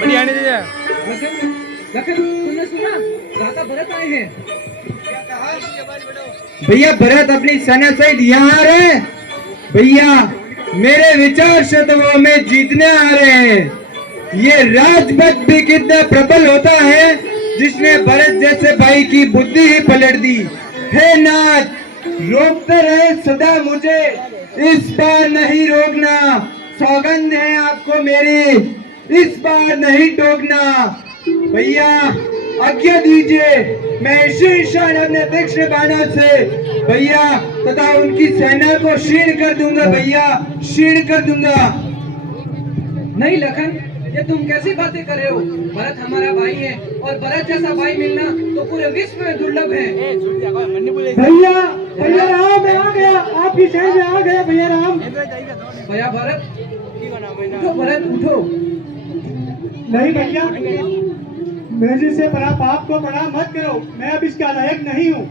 बढ़िया आने दीजिए। लखन, तुमने सुना? भ्राता भरत आए हैं। भैया भरत अपनी सेना सहित यहाँ आ रहे हैं। भैया मेरे विचार से तो वो हमें जीतने आ रहे हैं। ये राजभक्त भी कितना प्रबल होता है जिसने भरत जैसे भाई की बुद्धि ही पलट दी। हे नाथ, रोकते रहे सदा मुझे, इस बार नहीं रोकना। सौगंध है आपको मेरी, इस बार नहीं टोकना। भैया आज्ञा दीजिए, मैं इसी क्षण अपने तीक्ष्ण बाणों से भैया तथा उनकी सेना को क्षीण कर दूंगा। भैया क्षीण कर दूंगा। नहीं लखन, ये तुम कैसी बातें कर रहे हो? भरत हमारा भाई है और भरत जैसा भाई मिलना तो पूरे विश्व में दुर्लभ है। भैया भैया राम आ गया, आपकी शहर में आ गया भैया राम। भैया भरत, उठो भरत उठो। नहीं भैया, मेरे से बड़ा पाप को बड़ा मत करो, मैं अब इसका लायक नहीं हूँ।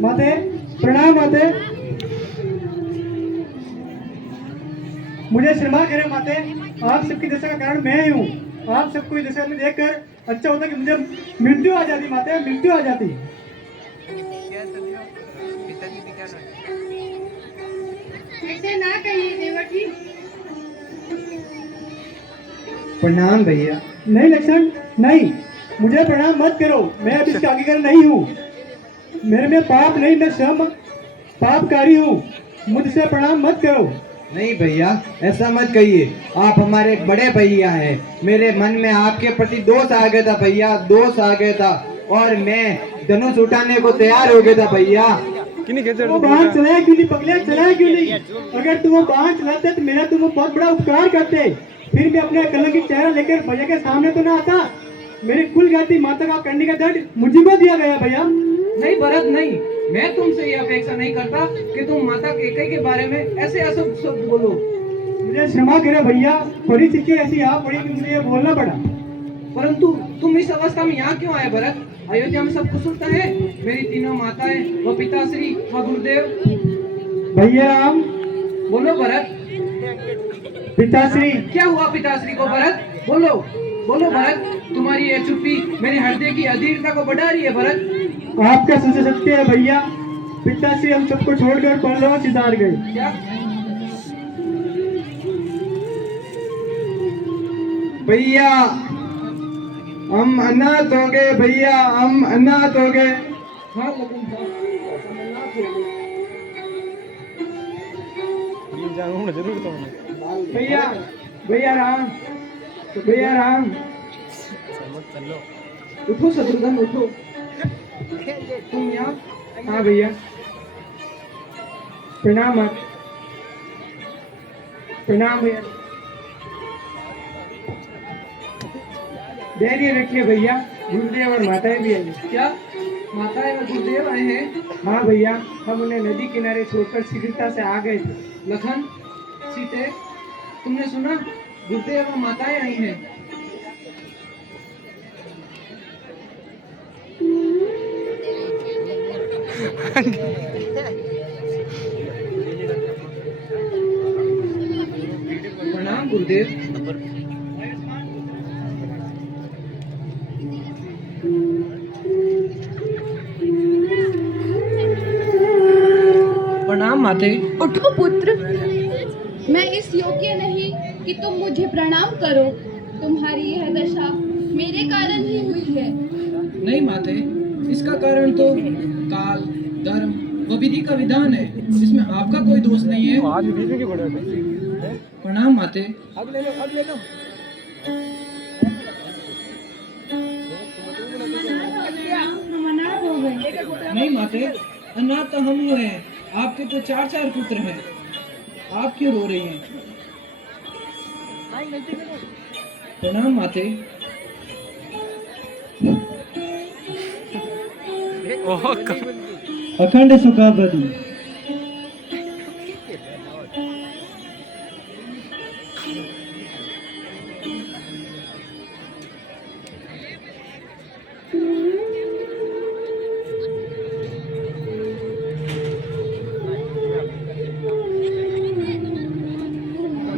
माते प्रणाम माते, मुझे क्षमा करें माते, आप सबकी दशा का कारण मैं ही हूँ। आप सबको इस दशा में देखकर अच्छा होता कि मुझे मृत्यु आ जाती माते, मृत्यु आ जाती। ऐसे ना कहिए देवर जी। प्रणाम भैया। नहीं लक्ष्मण नहीं, मुझे प्रणाम मत करो, मैं अब इसका अंगीकार नहीं हूँ। मेरे में पाप नहीं, मैं स्वयं पापकारी हूँ, मुझसे प्रणाम मत करो। नहीं भैया, ऐसा मत कहिए, आप हमारे बड़े भैया हैं। मेरे मन में आपके प्रति दोष आ गया था भैया, दोष आ गया था और मैं धनुष उठाने को तैयार हो गया था भैया। वो बाण चलाया क्यों नहीं पगले, चलाया क्यों नहीं? अगर तुम वो बाण चलाते तो मेरा तुम बहुत बड़ा उपकार करते, फिर मैं अपने कलंकित चेहरा लेकर भैया के सामने तो ना आता। मेरी कुल जाति माता का करने का दंड मुझे को दिया गया भैया। नहीं भरत नहीं, मैं तुमसे ये अपेक्षा नहीं करता कि तुम माता कैकेयी के बारे में ऐसे अशुभ शब्द बोलो। मुझे क्षमा करो भैया, परिस्थिति ऐसी आ पड़ी कि मुझे ये बोलना पड़ा। परंतु तुम इस अवस्था में यहाँ क्यों आए भरत? अयोध्या में सब कुशल तो है? मेरी तीनों माताएं, व पिताश्री, व गुरुदेव। भैया राम बोलो भरत, पिताश्री। क्या हुआ पिताश्री को भरत? बोलो बोलो भरत, तुम्हारी ये चुप्पी मेरे हृदय की अधीरता को बढ़ा रही है भरत। आपका सत्य है भैया, पिताश्री हम सबको छोड़कर पांडवों से सिधार गए। क्या? भैया हम अनाथ हो गए भैया, हम अनाथ हो गए। हाँ लेकिन भैया भैया राम, भैया राम उठो शत्रुघ्न उठो। तुम यहाँ? हाँ भैया प्रणाम। आप प्रणाम भैया, धैर्य रखिए भैया, गुरुदेव और माताएं भी आई। क्या माताएं और गुरुदेव आए हैं? हाँ भैया, हम उन्हें नदी किनारे छोड़कर शीघ्रता से आ गए थे। लखन, सीते, तुमने सुना? गुरुदेव और माताएं आई हैं। प्रणाम गुरुदेव। प्रणाम माते। उठो पुत्र, मैं इस योग्य नहीं कि तुम मुझे प्रणाम करो। तुम्हारी यह दशा मेरे कारण ही हुई है। नहीं माते, इसका कारण तो काल, धर्म व विधि का विधान है, इसमें आपका कोई दोष नहीं है। प्रणाम माते। नहीं माते, अनाथ तो हम हुए हैं, आपके तो 4 पुत्र हैं, आप क्यों रो रही हैं? प्रणाम माते। अखंड सुखावती।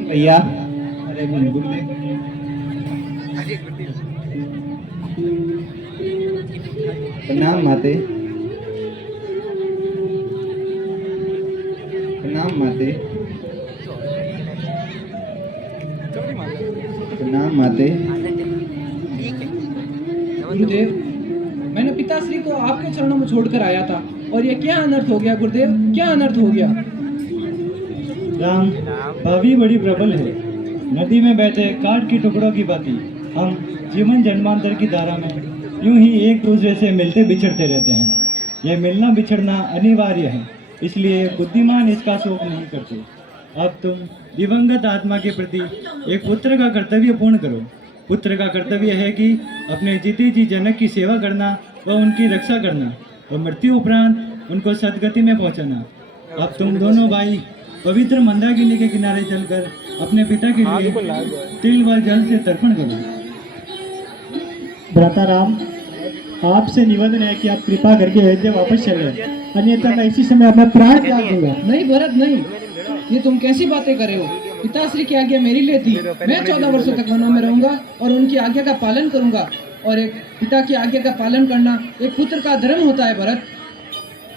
भैया अरे गुरुदेव प्रणाम माते, प्रणाम माते, प्रणाम माते। गुरुदेव, मैंने पिताश्री को आपके चरणों में छोड़कर आया था और ये क्या अनर्थ हो गया गुरुदेव, क्या अनर्थ हो गया? राम, भाभी बड़ी प्रबल है। नदी में बहते काठ की टुकड़ों की भांति हम जीवन जन्मांतर की धारा में यूं ही एक दूसरे से मिलते बिछड़ते रहते हैं। यह मिलना बिछड़ना अनिवार्य है, इसलिए बुद्धिमान इसका शोक नहीं करते। अब तुम दिवंगत आत्मा के प्रति एक पुत्र का कर्तव्य पूर्ण करो। पुत्र का कर्तव्य है कि अपने जीते जी जनक की सेवा करना व उनकी रक्षा करना और मृत्यु उपरांत उनको सदगति में पहुंचाना। अब तुम दोनों भाई पवित्र मंदाकिनी के किनारे चलकर अपने पिता के लिए तिल व जल से तर्पण करो। भ्राता राम, आपसे निवेदन है कि आप कृपा करके अयोध्या वापस चले, अन्यथा मैं इसी समय अपना प्राण त्याग दूंगा। नहीं भरत नहीं, ये तुम कैसी बातें कर रहे हो? पिताश्री की आज्ञा मेरी ले थी। मैं 14 वर्षों तक वनों में रहूंगा और उनकी आज्ञा का पालन करूंगा, और एक पिता की आज्ञा का पालन करना एक पुत्र का धर्म होता है भरत।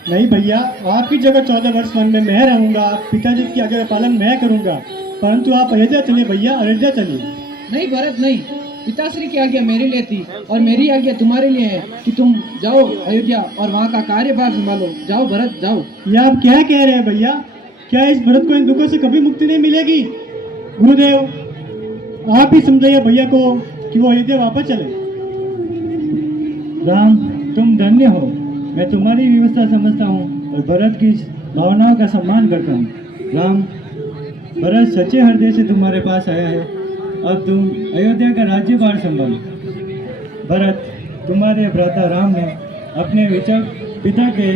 नहीं भैया, आपकी जगह 14 वर्ष वन में मैं रहूंगा, पिताजी की आज्ञा का पालन मैं करूंगा, परंतु आप अयोध्या चले भैया, अयोध्या चलिए। नहीं भरत नहीं, पिताश्री की आज्ञा मेरे लिए थी और मेरी आज्ञा तुम्हारे लिए है कि तुम जाओ अयोध्या और वहाँ का कार्यभार संभालो। जाओ भरत, जाओ। ये आप क्या कह रहे हैं भैया? क्या इस भरत को इन दुखों से कभी मुक्ति नहीं मिलेगी? गुरुदेव, आप ही समझाइए भैया को कि वो अयोध्या वापस चले। राम, तुम धन्य हो। मैं तुम्हारी व्यवस्था समझता हूँ और भरत की भावनाओं का सम्मान करता हूँ। राम, भरत सच्चे हृदय से तुम्हारे पास आया है। अब तुम अयोध्या का राज्यभार संभालो। भरत, तुम्हारे भ्राता राम ने अपने विचक पिता के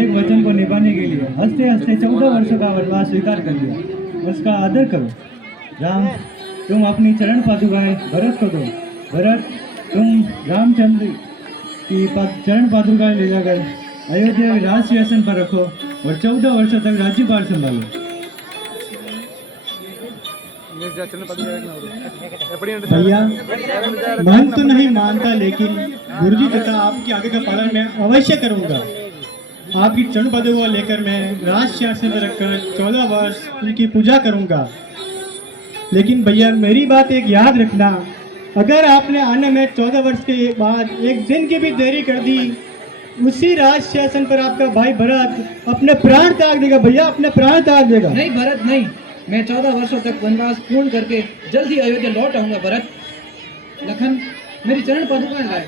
एक वचन को निभाने के लिए हंसते हंसते 14 वर्षों का वनवास स्वीकार कर लिया। उसका आदर करो। राम, तुम अपनी चरण पादुकाएं भरत को दो। भरत, तुम रामचंद्र की चरण पादुकाएं ले जाकर अयोध्या के राज सिंहासन पर रखो और 14 वर्षों तक राज्यभार संभालो। भैया, मन तो नहीं मानता, लेकिन गुरुजी तथा आपकी आज्ञा का पालन मैं अवश्य करूंगा। आपकी चरण पदों को लेकर मैं राज सिंहासन पर रखकर 14 वर्ष उनकी पूजा करूंगा। लेकिन भैया, मेरी बात एक याद रखना, अगर आपने आने में 14 वर्ष के बाद एक दिन की भी देरी कर दी, उसी राज सिंहासन पर आपका भाई भरत अपने प्राण त्याग देगा। भैया, अपने प्राण त्याग देगा। नहीं भरत नहीं, मैं 14 वर्षों तक वनवास पूर्ण करके जल्द ही अयोध्या लौट आऊंगा। भरत, लखन, मेरी चरण पादुकाएं लाए।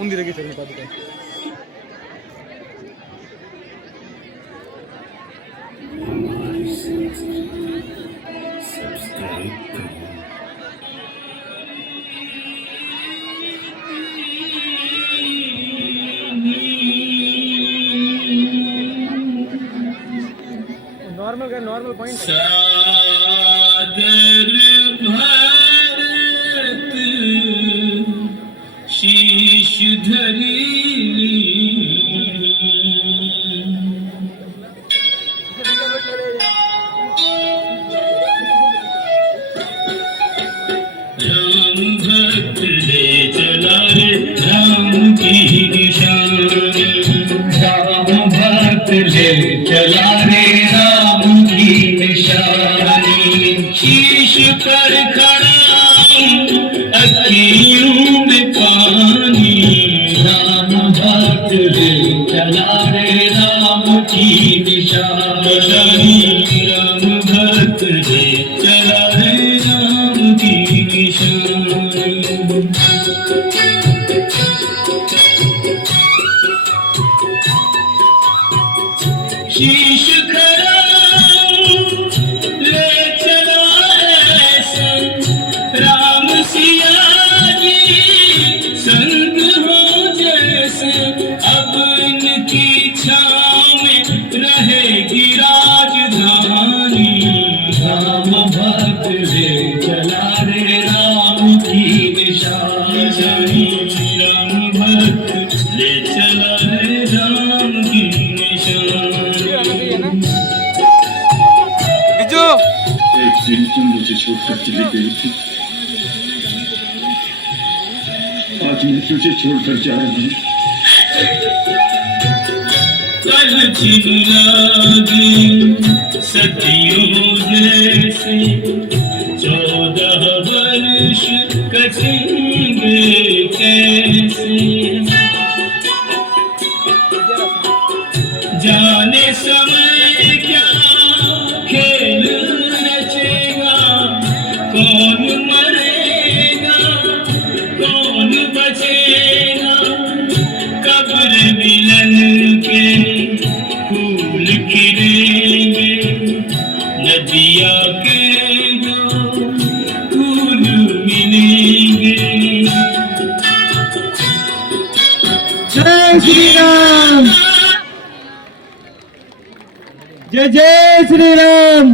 उन्दी की चरण पादुका। नॉर्मल पॉइंट सादर भारत शीश धरी राम भक्त ले चला रे राम की निशान, राम भक्त ले चला रे राम की निशानी, शीश पर खड़ा अखियों में पानी, राम भक्त ले चला रे राम की निशानी, राम भक्त ले चला रे राम की निशानी। भक्त ले चला रे राम की निशानी राम भक्त ले चला रे राम की निशानी बिजू एक दिन तुम मुझे छोड़कर चली गई थी आज मैं तुझे छोड़कर जा रही हूँ कल छिन लागी सदियों जैसे 14 वर्ष कटेंगे कैसे जाने समय क्या खेल रचेगा कौन मरेगा कौन बचेगा कब्र मिलन के फूल खिलेंगे नदिया के जो फूल मिलेंगे जय श्री राम जय जय श्री राम।